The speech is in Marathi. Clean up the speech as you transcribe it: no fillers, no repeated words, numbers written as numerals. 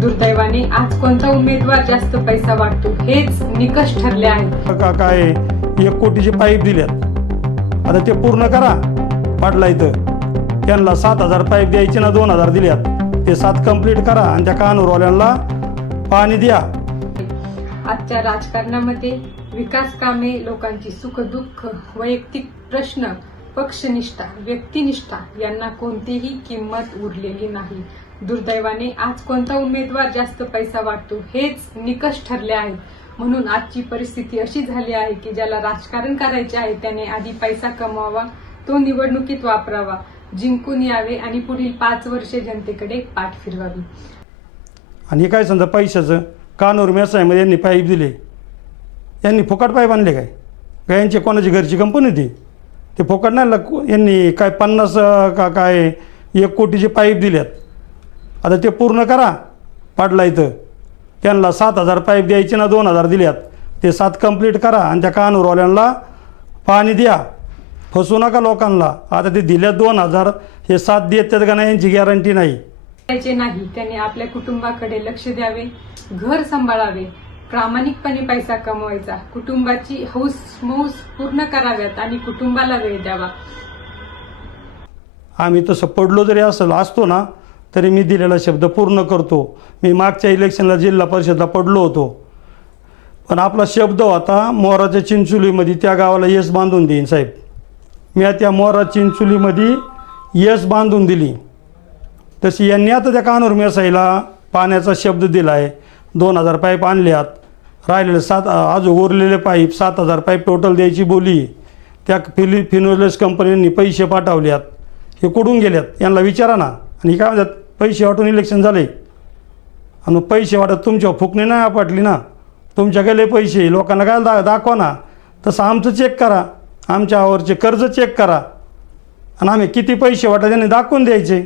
दुर्दैवाने आज कोणता उमेदवार जास्त पैसा वाटतो हेच निकष ठरले आहेत. काय 1 कोटीचे पाईप दिल्यात, आता ते पूर्ण करा. पाडला इथं त्यांना 7,000 पाईप द्यायचे ना 2,000 दिल्यात, ते 7 कंप्लीट करा आणि त्या कानूरवाल्यांना पाणी द्या. आजच्या राजकारणामध्ये विकास कामे, लोकांची सुखदुःख, वैयक्तिक प्रश्न, पक्षनिष्ठा, व्यक्तिनिष्ठा यांना कोणतीही किंमत उरलेली नाही. दुर्दैवाने आज कोणता उमेदवार जास्त पैसा वाटतो हेच निकष ठरले आहेत. म्हणून आजची परिस्थिती अशी झाली आहे की ज्याला राजकारण करायचे आहे त्याने आधी पैसा कमवावा, तो निवडणुकीत वापरावा, जिंकून यावे आणि पुढील 5 वर्षे जनतेकडे पाठ फिरवावी. आणि हे काय समजा पैशाचं कानूर मेसाईमध्ये यांनी पाईप दिले, यांनी फुकट पाईप आणले काय यांची कोणाची घरची कंपनी होती, ते फुकट नाही. यांनी काय 50 काय 1 कोटीचे पाईप दिल्यात, आता ते पूर्ण करा. पाडला इथं त्यांना 7,000 पाईप द्यायचे ना 2,000 दिल्यात, ते 7 कंप्लीट करा आणि त्या कानूरवाल्यांना पाणी द्या. फसू नका लोकांना. आता ते दिल्यात 2,000, हे 7 देतात का नाही यांची गॅरंटी नाही. नाही त्यांनी आपल्या कुटुंबाकडे लक्ष द्यावे, घर सांभाळावे, प्रामाणिकपणे पैसा कमवायचा, कुटुंबाची हौस मौस पूर्ण कराव्यात आणि कुटुंबाला वेळ द्यावा. आम्ही तसं पडलो जरी असतो ना तरी मी दिलेला शब्द पूर्ण करतो. मी मागच्या इलेक्शनला जिल्हा परिषदला पडलो होतो, पण आपला शब्द होता मोराच्या चिंचोलीमध्ये त्या गावाला येस बांधून देईन साहेब. मी त्या मोरा चिंचोलीमध्ये येस बांधून दिली. तशी यांनी आता त्या कानूर मेसाईला पाण्याचा शब्द दिला आहे. 2,000 पाईप आणल्यात, राहिलेले 7 अजून उरलेले पाईप 7,000 पाईप टोटल द्यायची बोली. त्या फिनोलेस कंपन्यांनी पैसे पाठवल्यात, हे कुठून गेल्यात यांना विचारा ना. आणि काय म्हणतात पैसे वाटून इलेक्शन झाले, आणि पैसे वाटत तुमच्या फुकणे नाही आपटली ना, तुमच्या गेले पैसे लोकांना काय दाखवा ना. तसं आमचं चेक करा, आमच्यावरचे कर्ज चेक करा, आणि आम्ही किती पैसे वाटत त्यांनी दाखवून द्यायचे.